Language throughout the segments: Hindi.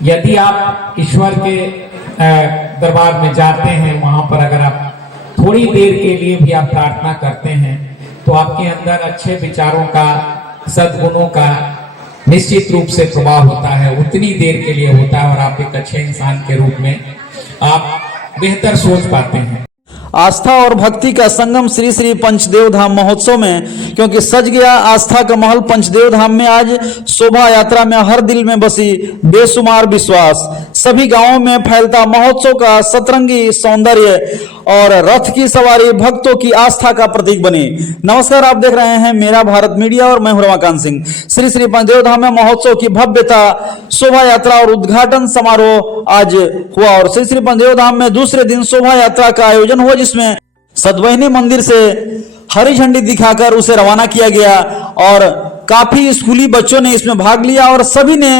यदि आप ईश्वर के दरबार में जाते हैं, वहां पर अगर आप थोड़ी देर के लिए भी आप प्रार्थना करते हैं तो आपके अंदर अच्छे विचारों का, सद्गुणों का निश्चित रूप से प्रभाव होता है। उतनी देर के लिए होता है और आप एक अच्छे इंसान के रूप में आप बेहतर सोच पाते हैं। आस्था और भक्ति का संगम श्री श्री पंचदेव धाम महोत्सव में क्योंकि सज गया आस्था का महल पंचदेव धाम में आज शोभा यात्रा में हर दिल में बसी बेशुमार विश्वास। सभी गांवों में फैलता महोत्सव का सतरंगी सौंदर्य और रथ की सवारी भक्तों की आस्था का प्रतीक बनी। नमस्कार, आप देख रहे हैं मेरा भारत मीडिया और मैं हूं रमाकांत सिंह। श्री श्री पंचदेव धाम में महोत्सव की भव्यता, शोभा यात्रा और उद्घाटन समारोह आज हुआ और श्री श्री पंचदेव धाम में दूसरे दिन शोभा यात्रा का आयोजन हुआ, जिसमें सतवहिनी मंदिर से हरी झंडी दिखाकर उसे रवाना किया गया और काफी स्कूली बच्चों ने इसमें भाग लिया और सभी ने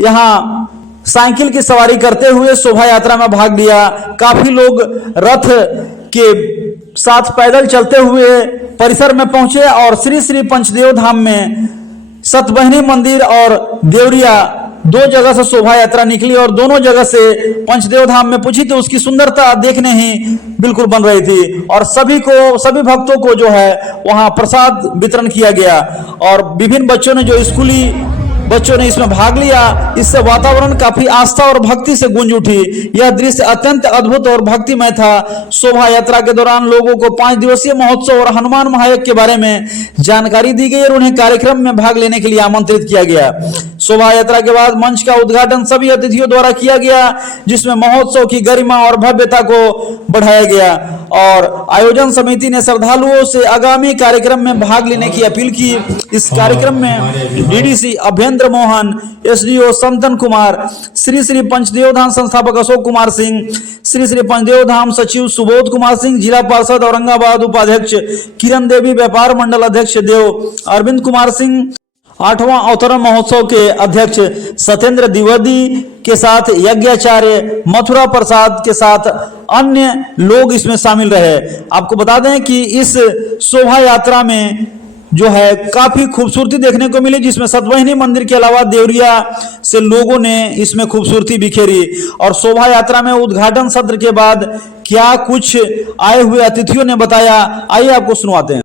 यहाँ साइकिल की सवारी करते हुए शोभा यात्रा में भाग लिया। काफी लोग रथ के साथ पैदल चलते हुए परिसर में पहुंचे और श्री श्री पंचदेव धाम में सतवहिनी मंदिर और देवरिया दो जगह से शोभा यात्रा निकली और दोनों जगह से पंचदेव धाम में पहुंची तो उसकी सुंदरता देखने ही बिल्कुल बन रही थी और सभी भक्तों को जो है वहां प्रसाद वितरण किया गया और विभिन्न बच्चों ने जो स्कूली बच्चों ने इसमें भाग लिया। इससे वातावरण काफी आस्था और भक्ति से गूंज उठी। यह दृश्य अत्यंत अद्भुत और भक्तिमय था। शोभा यात्रा के दौरान लोगों को 5 दिवसीय महोत्सव और हनुमान महायज्ञ के बारे में जानकारी दी गई और उन्हें कार्यक्रम में भाग लेने के लिए आमंत्रित किया गया। शोभा यात्रा के बाद मंच का उद्घाटन सभी अतिथियों द्वारा किया गया, जिसमें महोत्सव की गरिमा और भव्यता को बढ़ाया गया और आयोजन समिति ने श्रद्धालुओं से आगामी कार्यक्रम में भाग लेने की अपील की। इस कार्यक्रम में डीडीसी अभ्यंतर मोहन, एसडीओ संतन कुमार, श्री श्री पंचदेव धाम संस्थापक अशोक कुमार सिंह, श्री श्री पंचदेव धाम सचिव सुबोध कुमार सिंह, जिला पार्षद औरंगाबाद उपाध्यक्ष किरण देवी, व्यापार मंडल अध्यक्ष देव अरविंद कुमार सिंह, 8वां अवतरण महोत्सव के अध्यक्ष सत्येंद्र द्विवेदी के साथ यज्ञाचार्य मथुरा प्रसाद के साथ अन्य लोग इसमें शामिल रहे। आपको बता दें कि इस शोभा यात्रा में जो है काफी खूबसूरती देखने को मिली, जिसमें सतवहिनी मंदिर के अलावा देवरिया से लोगों ने इसमें खूबसूरती बिखेरी और शोभा यात्रा में उद्घाटन सत्र के बाद क्या कुछ आए हुए अतिथियों ने बताया, आइए आपको सुनवाते हैं।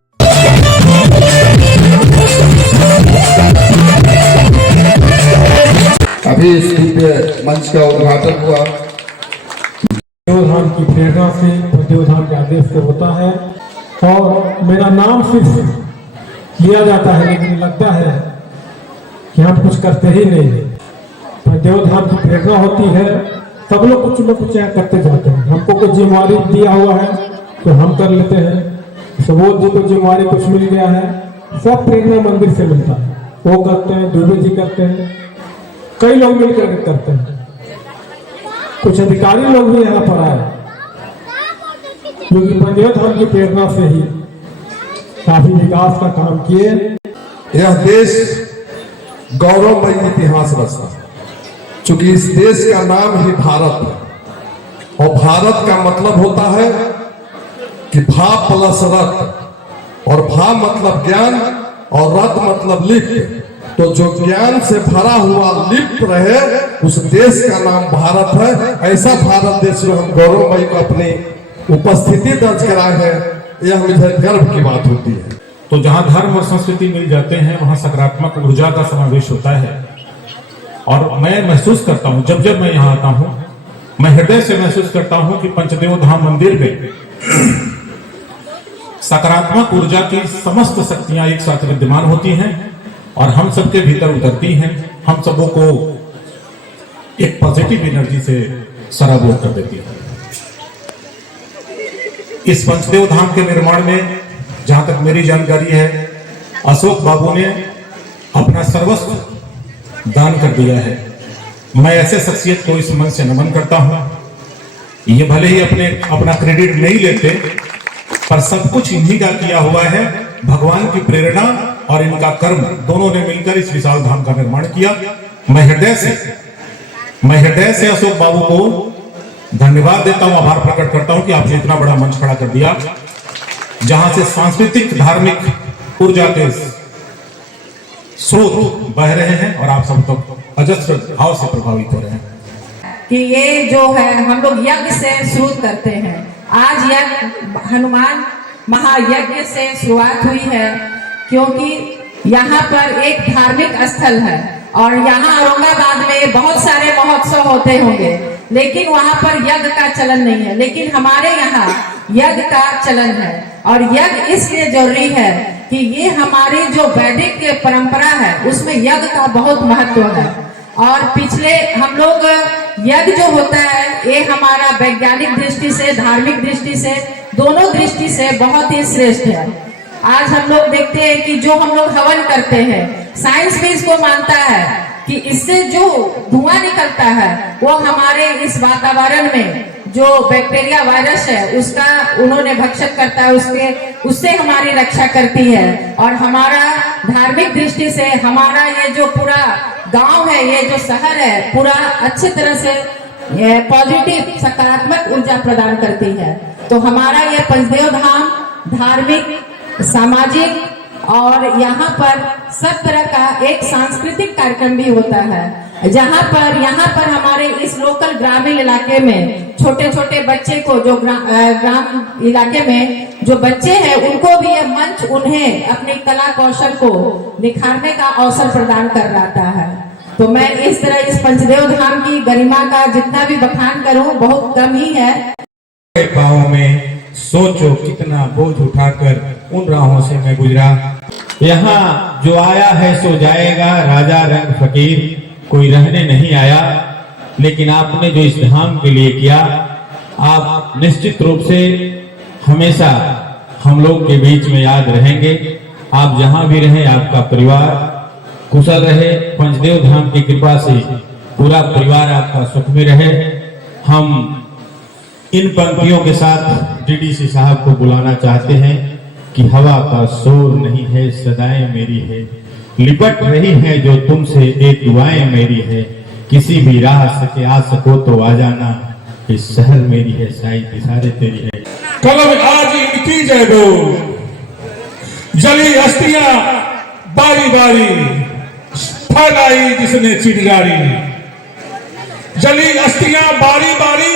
अभी इस मंच का उद्घाटन हुआ। पंचदेव धाम की प्रेरणा से, पंचदेव धाम के आदेश से होता है और मेरा नाम सिर्फ लिया जाता है, लेकिन लगता है कि हम कुछ करते ही नहीं। पंचदेव धाम की प्रेरणा होती है, सब लोग कुछ न कुछ करते जाते हैं। हमको कुछ जिम्मेवारी दिया हुआ है तो हम कर लेते हैं। सुबोध जी को जिम्मेवारी कुछ मिल गया है, सब प्रेरणा मंदिर से मिलता है, वो करते हैं, दुबे जी करते हैं, कई लोग मिलकर करते हैं। कुछ अधिकारी लोग भी यहाँ पर आए जो कि पंचदेव धाम की प्रेरणा से ही काफी विकास का काम किए। यह देश गौरवमयी इतिहास रचता है, चूंकि इस देश का नाम ही भारत है और भारत का मतलब होता है कि भा प्लस रत, और भा मतलब ज्ञान और रत मतलब लिप्त। तो जो ज्ञान से भरा हुआ लिप्त रहे उस देश का नाम भारत है। ऐसा भारत देश में हम गौरवमयी को अपनी उपस्थिति दर्ज कराए हैं, यह मुझे गर्व की बात होती है। तो जहां धर्म और संस्कृति मिल जाते हैं वहां सकारात्मक ऊर्जा का समावेश होता है और मैं महसूस करता हूं, जब जब मैं यहाँ आता हूं, मैं हृदय से महसूस करता हूं कि पंचदेव धाम मंदिर में सकारात्मक ऊर्जा की समस्त शक्तियां एक साथ विद्यमान होती हैं और हम सबके भीतर उतरती हैं, हम सबों को एक पॉजिटिव एनर्जी से सराबोर कर देती है। इस पंचदेव धाम के निर्माण में जहां तक मेरी जानकारी है, अशोक बाबू ने अपना सर्वस्व दान कर दिया है। मैं ऐसे शख्सियत को इस मंच से नमन करता हूं। ये भले ही अपना क्रेडिट नहीं लेते, पर सब कुछ इन्हीं का किया हुआ है। भगवान की प्रेरणा और इनका कर्म दोनों ने मिलकर इस विशाल धाम का निर्माण किया। मैं हृदय से अशोक बाबू को धन्यवाद देता हूं, आभार प्रकट करता हूं कि आपने इतना बड़ा मंच खड़ा कर दिया जहां से सांस्कृतिक धार्मिक ऊर्जा के स्रोत बह रहे हैं और आप सब तक अजस्र भाव से प्रभावित हो रहे हैं कि ये जो है हम लोग यज्ञ से शुरू करते हैं। आज यज्ञ हनुमान महायज्ञ से शुरुआत हुई है, क्योंकि यहाँ पर एक धार्मिक स्थल है और यहाँ औरंगाबाद में बहुत सारे महोत्सव होते होंगे, लेकिन वहाँ पर यज्ञ का चलन नहीं है। लेकिन हमारे यहाँ यज्ञ का चलन है और यज्ञ इसलिए जरूरी है कि ये हमारी जो वैदिक परंपरा है उसमें यज्ञ का बहुत महत्व है। और पिछले हम लोग यज्ञ जो होता है ये हमारा वैज्ञानिक दृष्टि से, धार्मिक दृष्टि से, दोनों दृष्टि से बहुत ही श्रेष्ठ है। आज हम लोग देखते हैं कि जो हम लोग हवन करते हैं, साइंस भी इसको मानता है कि इससे जो धुआं निकलता है वो हमारे इस वातावरण में जो बैक्टीरिया वायरस है उसका उन्होंने भक्षण करता है, उससे हमारी रक्षा करती है। और हमारा धार्मिक दृष्टि से हमारा ये जो पूरा गांव है, ये जो शहर है, पूरा अच्छी तरह से पॉजिटिव सकारात्मक ऊर्जा प्रदान करती है। तो हमारा ये पंचदेव धाम धार्मिक, सामाजिक और यहाँ पर सब तरह का एक सांस्कृतिक कार्यक्रम भी होता है, जहाँ पर हमारे इस लोकल ग्रामीण इलाके में छोटे छोटे बच्चे को, जो ग्राम इलाके में जो बच्चे हैं उनको भी यह मंच उन्हें अपनी कला कौशल को निखारने का अवसर प्रदान कर रहा है। तो मैं इस तरह इस पंचदेव धाम की गरिमा का जितना भी बखान करूं बहुत कम ही है। पाँव में सोचो कितना बोझ उठाकर उन राहों से मैं गुजरा। यहाँ जो आया है सो जाएगा, राजा रंग फकीर कोई रहने नहीं आया। लेकिन आपने जो इस धाम के लिए किया, आप निश्चित रूप से हमेशा हम लोग के बीच में याद रहेंगे। आप जहां भी रहें, आपका परिवार कुशल रहे। पंचदेव धाम की कृपा से पूरा परिवार आपका सुख में रहे। हम इन पंक्तियों के साथ डीडीसी साहब को बुलाना चाहते हैं कि हवा का शोर नहीं है, सदाएं मेरी है, लिपट रही है जो तुमसे एक दुआएं मेरी है, किसी भी राह सके आ सको तो आ जाना, इस शहर मेरी है, शायद इशारे तेरी है। कलम आज इनकी जय बोल, जली अस्थियां बारी बारी फैलाई जिसने चिड़गारी, जली अस्थियां बारी बारी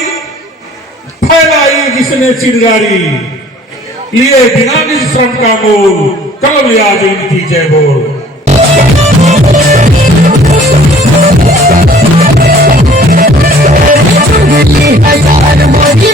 फैलाई जिसने चिड़गारी, लिए बिना निज श्रम का मोल, कलम आज इनकी जय बोल। हजार मोदी